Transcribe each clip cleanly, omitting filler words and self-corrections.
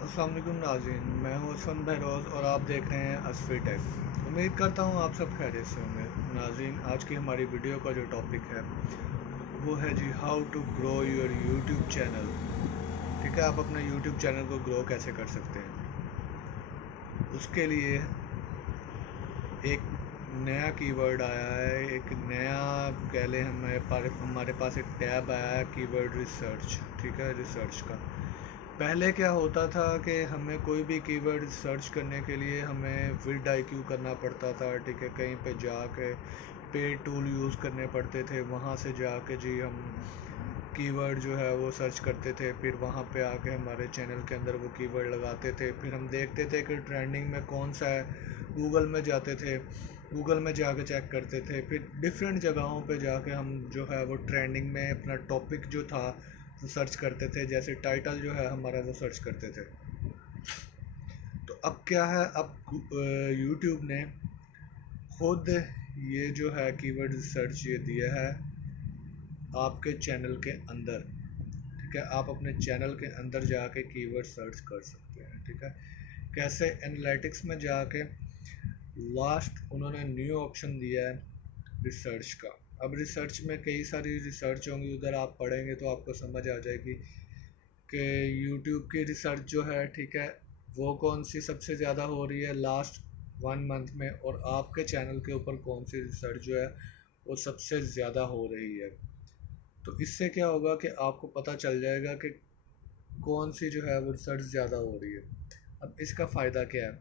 अस्सलाम वालेकुम नाज़रीन, मैं हूँ असलम बहरोज़ और आप देख रहे हैं असफी टेक। उम्मीद करता हूँ आप सब खैरियत से होंगे। नाज़रीन, आज की हमारी वीडियो का जो टॉपिक है वो है जी how to grow your YouTube channel. ठीक है, आप अपने यूट्यूब चैनल को ग्रो कैसे कर सकते हैं। उसके लिए एक नया कीवर्ड आया है, एक नया कह लें, हमारे पास एक टैब आया है कीवर्ड रिसर्च। ठीक है, रिसर्च का पहले क्या होता था कि हमें कोई भी कीवर्ड सर्च करने के लिए हमें विड IQ करना पड़ता था। ठीक है, कहीं पे जाके पेड टूल यूज़ करने पड़ते थे, वहाँ से जाके जी हम कीवर्ड जो है वो सर्च करते थे, फिर वहाँ पे आके हमारे चैनल के अंदर वो कीवर्ड लगाते थे, फिर हम देखते थे कि ट्रेंडिंग में कौन सा है, गूगल में जाते थे, गूगल में जाके चेक करते थे, फिर डिफरेंट जगहों पे जाके हम जो है वो ट्रेंडिंग में अपना टॉपिक जो था वो सर्च करते थे, जैसे टाइटल जो है हमारा वो सर्च करते थे। तो अब क्या है, अब यूट्यूब ने खुद ये जो है कीवर्ड सर्च ये दिया है आपके चैनल के अंदर। ठीक है, आप अपने चैनल के अंदर जाके कीवर्ड सर्च कर सकते हैं। ठीक है, कैसे, एनालिटिक्स में जाके लास्ट उन्होंने न्यू ऑप्शन दिया है रिसर्च का। अब रिसर्च में कई सारी रिसर्च होंगी, उधर आप पढ़ेंगे तो आपको समझ आ जाएगी कि यूट्यूब की रिसर्च जो है, ठीक है, वो कौन सी सबसे ज़्यादा हो रही है लास्ट 1 मंथ में, और आपके चैनल के ऊपर कौन सी रिसर्च जो है वो सबसे ज़्यादा हो रही है। तो इससे क्या होगा कि आपको पता चल जाएगा कि कौन सी जो है वो रिसर्च ज़्यादा हो रही है। अब इसका फ़ायदा क्या है,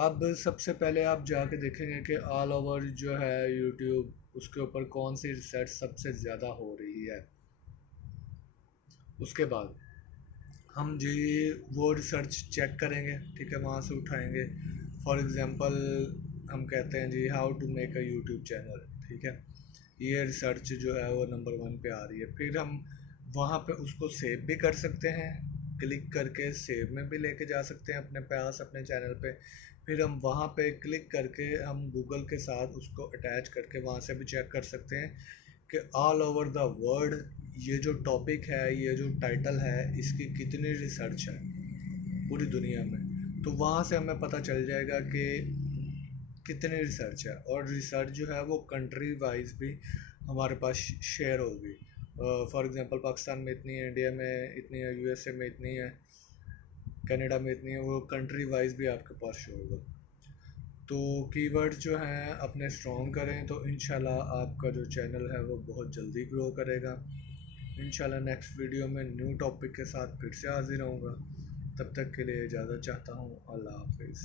अब सबसे पहले आप जाके देखेंगे कि ऑल ओवर जो है यूट्यूब, उसके ऊपर कौन सी रिसर्च सबसे ज़्यादा हो रही है। उसके बाद हम जी वो रिसर्च चेक करेंगे। ठीक है, वहाँ से उठाएंगे। फॉर एग्ज़ाम्पल हम कहते हैं जी how to make a YouTube channel. ठीक है, ये रिसर्च जो है वो नंबर 1 पे आ रही है। फिर हम वहाँ पे उसको सेव भी कर सकते हैं, क्लिक करके सेव में भी लेके जा सकते हैं अपने पास, अपने चैनल पे। फिर हम वहाँ पे क्लिक करके हम गूगल के साथ उसको अटैच करके वहाँ से भी चेक कर सकते हैं कि ऑल ओवर द वर्ल्ड ये जो टॉपिक है, ये जो टाइटल है, इसकी कितनी रिसर्च है पूरी दुनिया में। तो वहाँ से हमें पता चल जाएगा कि कितनी रिसर्च है, और रिसर्च जो है वो कंट्री वाइज भी हमारे पास शेयर होगी। फॉर एग्जांपल पाकिस्तान में इतनी है, इंडिया में इतनी है, USA में इतनी है, कनाडा में इतनी है, वो कंट्री वाइज भी आपके पास शो होगा। तो कीवर्ड्स जो हैं अपने स्ट्रॉन्ग करें तो इंशाल्लाह आपका जो चैनल है वो बहुत जल्दी ग्रो करेगा। इंशाल्लाह नेक्स्ट वीडियो में न्यू टॉपिक के साथ फिर से हाजिर होऊंगा। तब तक के लिए इजाज़त चाहता हूँ। अल्लाह हाफिज़।